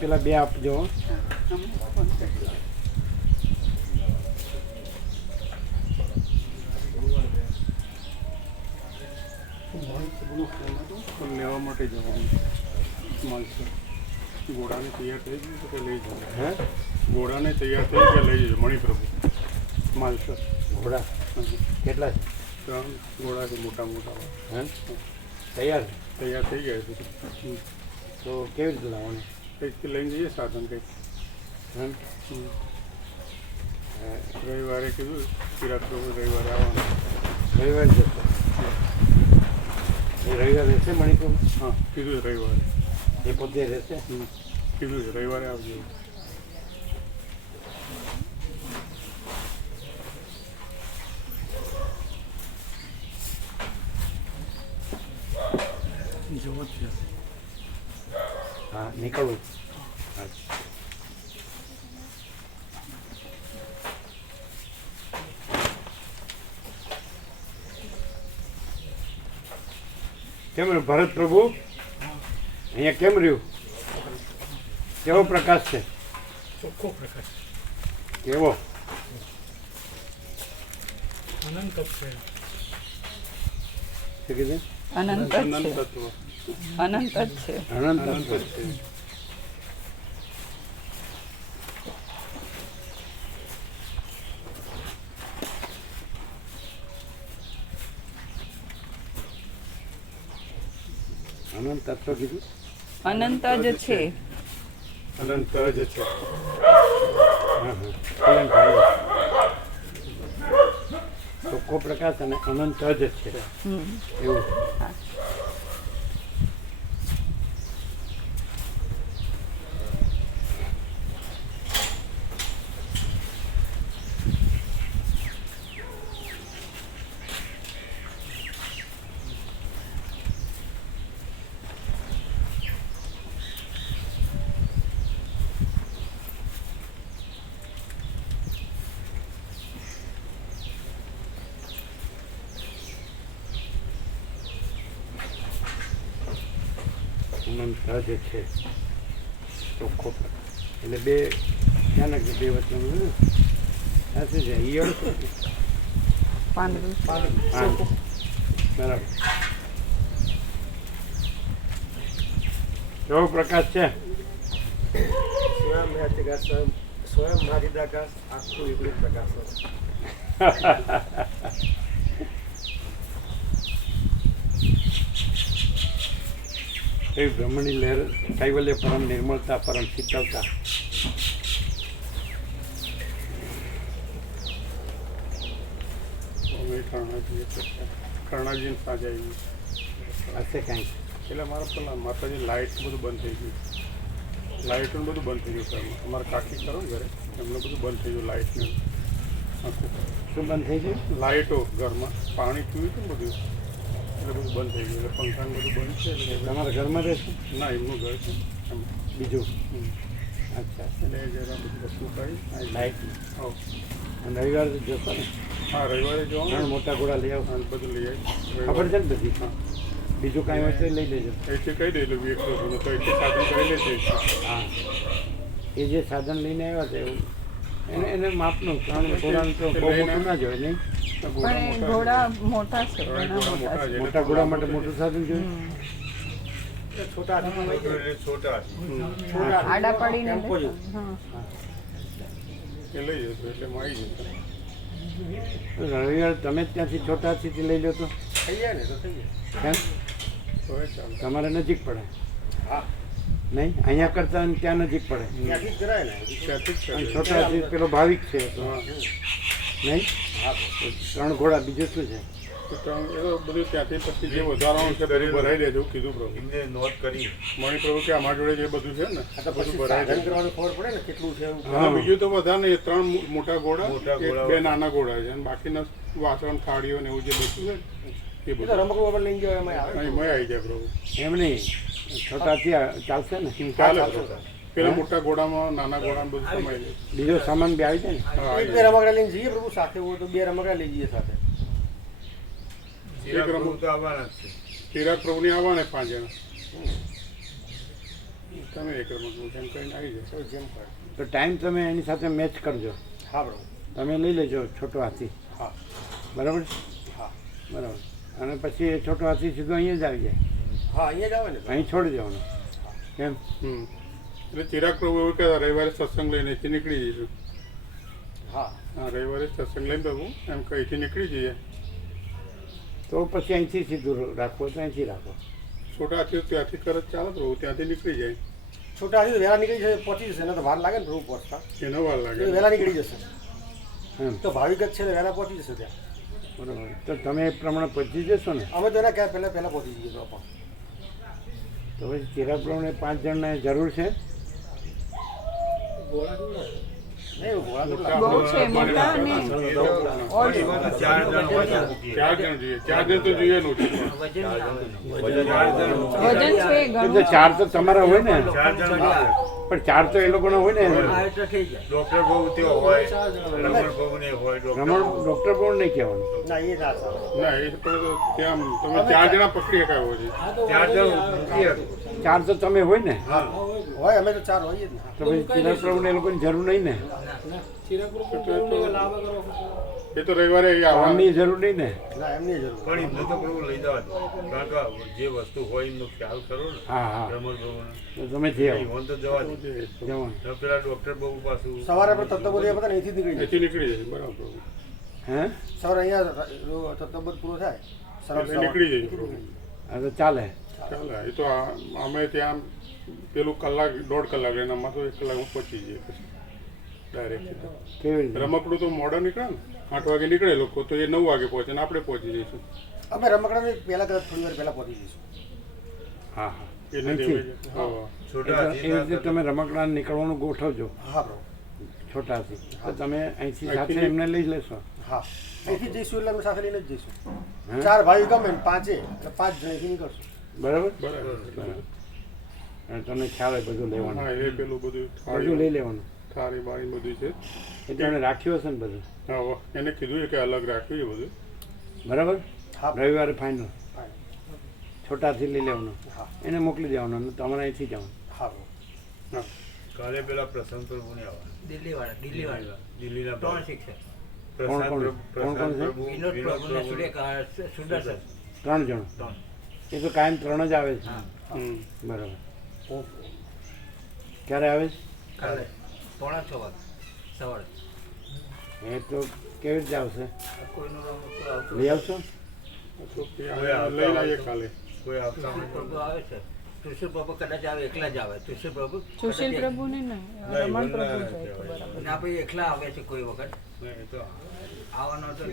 પેલા બે આપજો લેવા માટે જવાનું માલશે ઘોડાને તૈયાર થઈ ગયું તો લઈ જજો હે? ઘોડાને તૈયાર થઈ ગયા લઈ જજો મણિપ્રભુ. માલસર ઘોડા? કેટલા છે? ત્રણ ઘોડા છે મોટા મોટા. હે? તૈયાર તૈયાર થઈ ગયા છે. તો કેવી રીતે લાવવાનું? કંઈક લઈને જઈએ સાધન કંઈક. રવિવારે કીધું ચિરાગ પ્રભુ રવિવારે આવવાનું. રવિવારે જશે? રવિવારે રહેશે મણિપુર? હા કીધું છે રવિવારે. એ પોતે રહેશે? હમ. કીધું છે રવિવારે આવજો. જોવો જ હા નીકળવું કેમ રહ્યું? ભરત પ્રભુ? અહીંયા કેમ રહ્યું? કેવો પ્રકાશ છે? ચોખ્ખો પ્રકાશ. કેવો? અનંત છે. શું કીધું? અનંત તત્વ. અનંત જ છે. અનંત અનંત તત્વ જ છે. અનંત તત્વ કીધું? અનંત જ છે. અનંત જ છે. ચોખ્ખો પ્રકાશ અને અનંત જ છે. એવું. હા. અનંત છે. ચોખ્ખો એટલે બે ક્યાં નાખી બે વચ્ચેનું આ શું છે ઈયળ? પાંદડું. બરાબર. કેવો પ્રકાશ છે? સ્વયં સ્વયં પ્રકાશ આખું એકલું પ્રકાશ એ બ્રહ્મની લહેર કૈવલ્ય પરમ નિર્મળતા પરમ શીતળતા અમે કર્ણાજી કર્ણાજી સાંજે આવી. હશે કાંઈક એટલે મારા પેલા માતાજી લાઇટ બધું બંધ થઈ ગયું. લાઇટ બધું બંધ થઈ ગયું અમારા કાકી કરો ઘરે. એમને બધું બંધ થઈ ગયું લાઇટને શું બંધ થઈ ગયું? લાઇટો ઘરમાં. પાણી પીવું હતું બધું. એટલે બધું બંધ થઈ ગયું. એટલે પંખાને બધું બંધ છે એટલે તમારા ઘરમાં રહેશે? ના એમનું ઘર છે. બીજું. અચ્છા. એટલે જરા બધું વસ્તુ કરી લાઇટ આવો અને રવિવારે જશો ને? હા રવિવારે જવાનું. મોટા ઘોડા લઈ આવો હા, બધું લઈ આવી ખબર છે ને બધી? હા. બીજું કાંઈ હોય તો લઈ લેજો. એટલે કહી દેલું એક તો એટલે સાધન કરી લેજે. હા. એ જે સાધન લઈને આવ્યા છે એવું એને એને માપનું ત્રણ ઘોડાનું તો બહુ મોટું ના જોઈએ નહીં? પણ ઘોડા મોટા છે. મોટા મોટા છે. છે. મોટા ઘોડા માટે મોટું સાધન જોઈએ. છોટા છોટા આડા પડીને ટેમ્પો જ. હા. એ લઈ જશે એટલે રવિવાર તમે જ ત્યાંથી છોટા સિટી લઈ લો તો. થઈ જાય ને તો થઈ જાય. કેમ તો એ ચાલે. તમારે નજીક પડે. હા. નહીં? અહીંયા કરતા ત્યાં નજીક પડે. છોટા પેલો ભાવિક છે. નહીં? ત્રણ ઘોડા બીજું શું છે? બધું ત્યાંથી પછી જે વધારાનું છે બધું ભરાઈ દેજો કીધું પ્રભુ. એમને નોંધ કરી. મણી પ્રભુ કે અમારા જોડે જે બધું છે ને બધું ભરાઈ સાધન કરવાનું ખબર પડે ને કેટલું છે હા. બીજું તો વધારે નહીં ત્રણ મોટા ઘોડા ઘોડા. બે નાના ઘોડા છે. અને બાકીના વાસણ થાળીઓ ને એવું જે બધું છે. એ તો બધું. રમકડું આપણે લઈને જવા એમાં આવે. આવી જાય પ્રભુ એમ નહીં. છોટા આ ચાલશે ને? ચાલે. પેલા મોટા ઘોડામાં નાના ઘોડામાં બધું સમાઈ જાય. બીજો સામાન બી આવી જાય ને? એક બે રમકડા લઈને જઈએ પ્રભુ સાથે હોય તો બે રમકડા લઈ જઈએ સાથે. એક ચિરાગ પ્રભુની આવવાને પાંચ જણા. તમે એક એમ કરીને આવી જાય જેમ તો ટાઈમ તમે એની સાથે મેચ કરજો. હા બરાબર તમે લઈ લેજો છોટો હાથી. હા. બરાબર? હા. બરાબર. અને પછી એ છોટો હાથી સીધો અહીંયા જ આવી જાય. હા અહીંયા જ આવે ને? અહીં છોડી દેવાનો. કેમ? હમ. એટલે ચિરાગ પ્રભુ એવું કહેતા રવિવારે સત્સંગ લઈને અહીંથી નીકળી જઈશું હા. હા રવિવારે સત્સંગ લઈને પ્રભુ એમ કહીથી અહીંથી નીકળી જઈએ. તો પછી અહીંથી સીધું રાખવો તો અહીંથી રાખો. છોટા હાથી ત્યાંથી કરે ચાલો પ્રભુ ત્યાંથી નીકળી જાય. છોટા હાથી વહેલા નીકળી જશે પહોંચી જશે એને તો વાર લાગે ને પ્રભુ પહોંચતા? એનો વાર લાગે. વહેલા નીકળી જશે. એમ. તો ભાવિક જ છે ને વહેલા પહોંચી જશે ત્યાં. બરાબર. તો તમે એ પ્રમાણે પહોંચી જશો ને? અમે તો ક્યાં પહેલાં પહેલાં પહોંચી જઈએ પણ તો પછી તેરા પ્રમાણે પાંચ જણને જરૂર છે. બહુ છે મોટા અને ચાર તો વજન છે ચાર તમારા હોય ને. પણ ચાર તો એ લોકોના હોય ને. ડોક્ટર બહુ તેઓ હોય રમણ બહુ ને હોય ડોક્ટર રમણ ડૉક્ટર પણ નહીં કહેવાનું. ના એ ના ના એ તો ત્યાં તમે ચાર જણા પકડી શકાય છે. ચાર જણ ચાર તો તમે હોય ને. હોય અમે તો ચાર હોઈએ જ ને. તો ચિરાગ એ લોકોની જરૂર નહીં ને? એ તો રવિવારે એમની જરૂર નહીં ને? ના એમની જરૂર પણ એમને તો પ્રભુ લઈ જવા દો. કારણ કે જે વસ્તુ હોય એમનો ખ્યાલ કરો ને હા હા. તમે જે આવો. તો જવા દો. પેલા ડોક્ટર બહુ પાછું સવારે પણ તત્તબોધ બધા અહીંથી નહીંથી નીકળી જાય. નીકળી જાય બરાબર. હે? સવારે અહીંયા તત્તબોધ પૂરો થાય. નીકળી જાય. પ્રભુ હા તો ચાલે. ચાલે એ તો અમે ત્યાં પેલું કલાક દોઢ કલાક એનામાં તો એક કલાકમાં પહોંચી જઈએ પછી. ડાયરેક્ટ રમકડું તો મોડો નીકળે ને. આઠ વાગે નીકળે લોકો તો એ નવ વાગે પહોંચે ને આપણે પહોંચી જઈશું. અમે રમકડાને પહેલાં કદાચ થોડી વાર પહેલાં પહોંચી જઈશું. હા હા. એને અહીંથી? હા. છોટા એટલે એ રીતે તમે રમકડા નીકળવાનું ગોઠવજો. હા છોટાથી તો તમે અહીંથી સાથે એમને લઈ લેશો. હા. અહીંથી જઈશું એટલે અમે સાથે લઈને જ જઈશું. ચાર ભાઈ ગમે પાંચે એટલે પાંચ જણ અહીંથી નીકળશું બરાબર. બરાબર. અને તમને ખ્યાલ હોય બધું લેવાનું. હા એ પેલું બધું બધું લઈ લેવાનું. થાળી બાળી બધું છે. એ એણે રાખ્યું હશે ને બધું? હા એને કીધું કે અલગ રાખ્યું છે બધું. બરાબર? હા. રવિવારે ફાઇનલ ફાઇન. છોટાથી લઈ લેવાનું. હા. એને મોકલી દેવાનું અને તમારે અહીંથી જવાનું હા હા. કાલે પેલા પ્રસંગ પ્રભુ ને આવવાના. દિલ્હી વાળા દિલ્હી વાળા દિલ્હીના ત્રણ શિક્ષક. કોણ કોણ? કોણ કોણ છે? વિનોદ પ્રભુ ને. સુરેખા સુદર્શન. ત્રણ જણ? એ તો કાયમ ત્રણ જ આવે છે. હા. હમ. ક્યારે આવે છે? કાલે. પોણા છ વાગે સવારે. એ તો કેવી રીતે આવશે? કોઈનું લઈ આવશો? તો ત્યાં કાલે. કોઈ આવતા પ્રભુ આવે છે. સુશીલ પ્રભુ કદાચ આવે એકલા જ આવે. સુશીલ પ્રભુ કદાચ પ્રભુ ને રમણ પ્રભુ ભાઈ એકલા આવે છે કોઈ વખત. આવવાનો તો.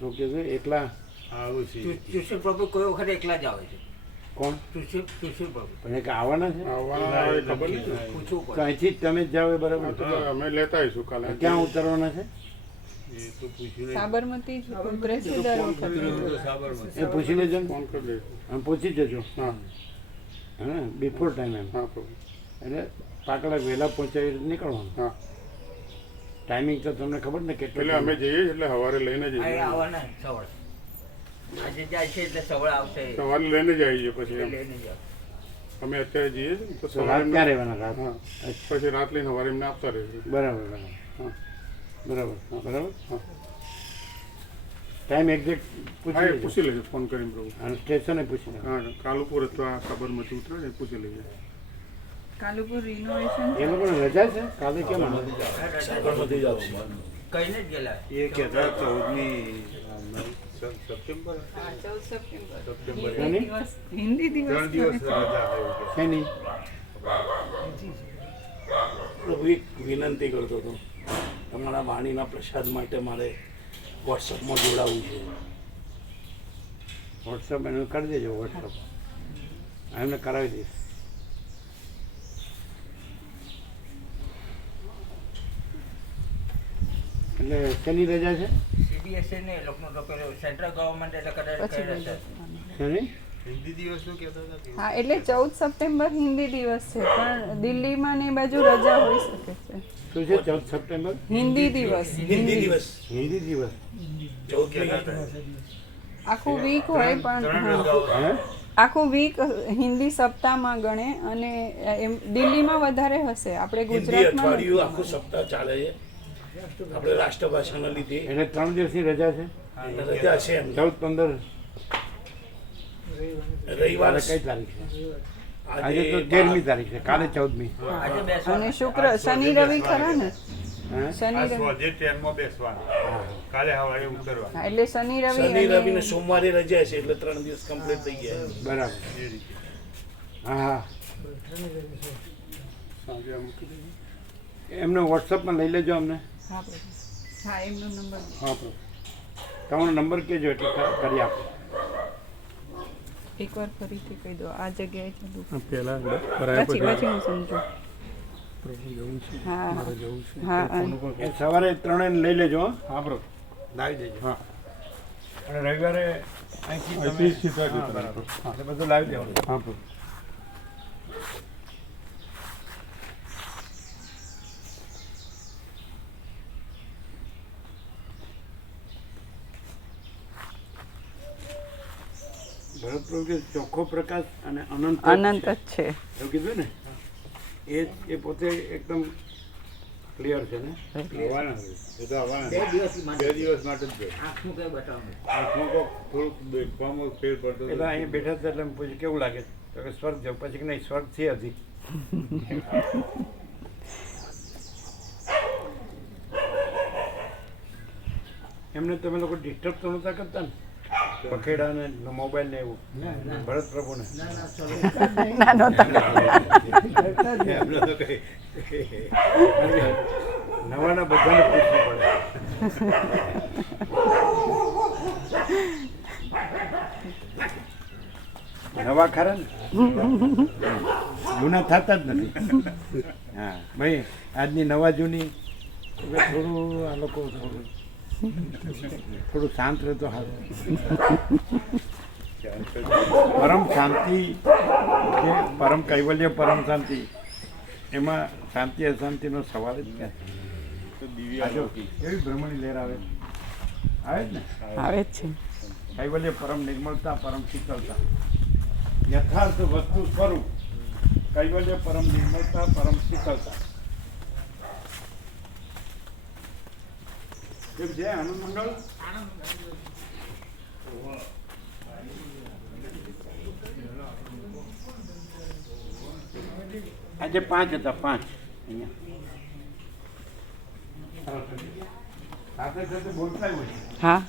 શું કીધું એકલા? આવું છે. પ્રભુ કોઈ વખત એકલા જ આવે છે. કોણ? પ્રભુ પણ એક આવવાના છે? આવવાના આવે ખબર નહીં. પૂછવું પડે અહીંથી જ તમે જ જાઓ બરાબર? તો અમે લેતા આવીશું કાલે. ક્યાં ઉતરવાના છે. સાબરમતી એ પૂછી લેજો ફોન કરી આમ પૂછી જજો. હા. હા બિફોર ટાઈમ એમ. એટલે પાકડા વહેલા પહોંચાવી નીકળવાનું. હા. ટાઈમિંગ તો તમને ખબર ને કેટલો એટલે અમે જઈએ એટલે સવારે લઈને જઈએ. આવવાના સવારે. આજે જાય છે એટલે સવારે આવશે. સવારે લઈને જ પછી એમ. લઈને અમે અત્યારે જઈએ છીએ તો સવારે ક્યાં રહેવાના? રાત? હા. પછી રાત લઈને સવારે એમને આપતા રહેશે બરાબર બરાબર. હા. બરાબર. હા બરાબર? હા. ટાઈમ એક્ઝેક્ટ પૂછી લેજો. પૂછી લેજો. ફોન કરીને પ્રભુ. અને સ્ટેશને પૂછી લેજો. હા કાલુપુર અથવા સાબરમતી ઉતરે ને પૂછી લેજો. કાલુપુર રિનોવેશન એ લોકોને રજા છે? કાલે કેમ આવે? કહીને જ ગયેલા? એ કે ચૌદમી સ- સપ્ટેમ્બર? સપ્ટેમ્બર. હિન્દી દિવસ દિવસ પ્રભુ એક વિનંતી કરતો હતો. તમારા વાણીના પ્રસાદ માટે મારે વોટ્સઅપમાં જોડાવવું છે. વોટ્સઅપ એને કરી દેજો વોટ્સઅપ. એમને કરાવી દઈશ. એટલે શેની રજા છે? સીબીએસઈ ને એ લોકોનું તો પેલું સેન્ટ્રલ ગવર્મેન્ટ એટલે કદાચ પછી છે. હિન્દી કહેતા હતા? હા એટલે ચૌદ સપ્ટેમ્બર હિન્દી દિવસ છે પણ દિલ્હીમાં ને એ બાજુ રજા હોઈ શકે છે. શું છે ચૌદ સપ્ટેમ્બર? હિન્દી દિવસ. હિન્દી દિવસ. હિન્દી દિવસ. આખું વીક હોય પણ આખું વીક હિન્દી સપ્તાહમાં ગણે અને એમ દિલ્હીમાં વધારે હશે. આપણે ગુજરાતમાં આખું સપ્તાહ ચાલે છે. આપણે રાષ્ટ્રભાષાના લીધે. એટલે ત્રણ દિવસની રજા છે? રજા છે એમ ચૌદ પંદર રવિવાર કઈ તારીખ છે? આજે તો તેરમી તારીખ છે કાલે ચૌદમી. આજે અને શુક્ર શનિ રવિ ખરા ને? એટલે શનિ રવિ રવિ ને સોમવારે રજા છે એટલે ત્રણ દિવસ કમ્પ્લીટ થઈ ગયા. બરાબર. હા હા. એમને વોટ્સઅપમાં લઈ લેજો અમને. હા પ્રભુ. હા એમનો નંબર. હા પ્રભુ તમારો નંબર કહેજો એટલે કરી આપો. એકવાર ફરીથી કહી દો. આ જગ્યાએ ચાલુ પહેલા પછી પછી હું સમજુ. છે. હા. મારે જવું છે. હા, ફોન સવારે ત્રણે લઈ લેજો હો. હા પ્રભુ લાવી દેજો. હા. અને રવિવારે અહીંથી. બરાબર. બધું લાવી દેવાનું. હા પ્રભુ ભરત પ્રભુ કે ચોખ્ખો પ્રકાશ અને અનંત અનંત જ છે. એવું કીધું ને? એ એ પોતે એકદમ ક્લિયર છે ને. એ તો બે દિવસ માટે બે દિવસ માટે જ છે. આંખનું કઈ બતાવવાનું આંખમાં કોક થોડુંક દેખવામાં ફેર પડતો એટલે અહીંયા બેઠા હતા એટલે પૂછ્યું કેવું લાગે છે? તો કે સ્વર્ગ જવું. પછી કે નહીં સ્વર્ગ છે હજી. એમને તમે લોકો ડિસ્ટર્બ તો નહોતા કરતા ને? પખેડા ને મોબાઈલ ને એવું ભરત પ્રભુને. ના ના ના નહોતા એમને તો કઈ. નવાના બધાને પૂછવું પડે. નવા ખરા ને? જૂના થતા જ નથી. હા ભાઈ આજની નવા જૂની. થોડું આ લોકો થોડું થોડું શાંત રહેતો હાલ સારું પરમ શાંતિ જે પરમ કૈવલ્ય પરમ શાંતિ એમાં શાંતિ અશાંતિનો સવાલ જ નથી કેવી ભ્રમણી લહેર આવે? આવે જ ને? આવે જ છે. કૈવલ્ય પરમ નિર્મળતા પરમ શીતળતા યથાર્થ વસ્તુ સ્વરૂપ કૈવલ્ય પરમ નિર્મળતા પરમ શીતળતા કેમ છે? આનંદ મંગળ આજે પાંચ હતા પાંચ. હા.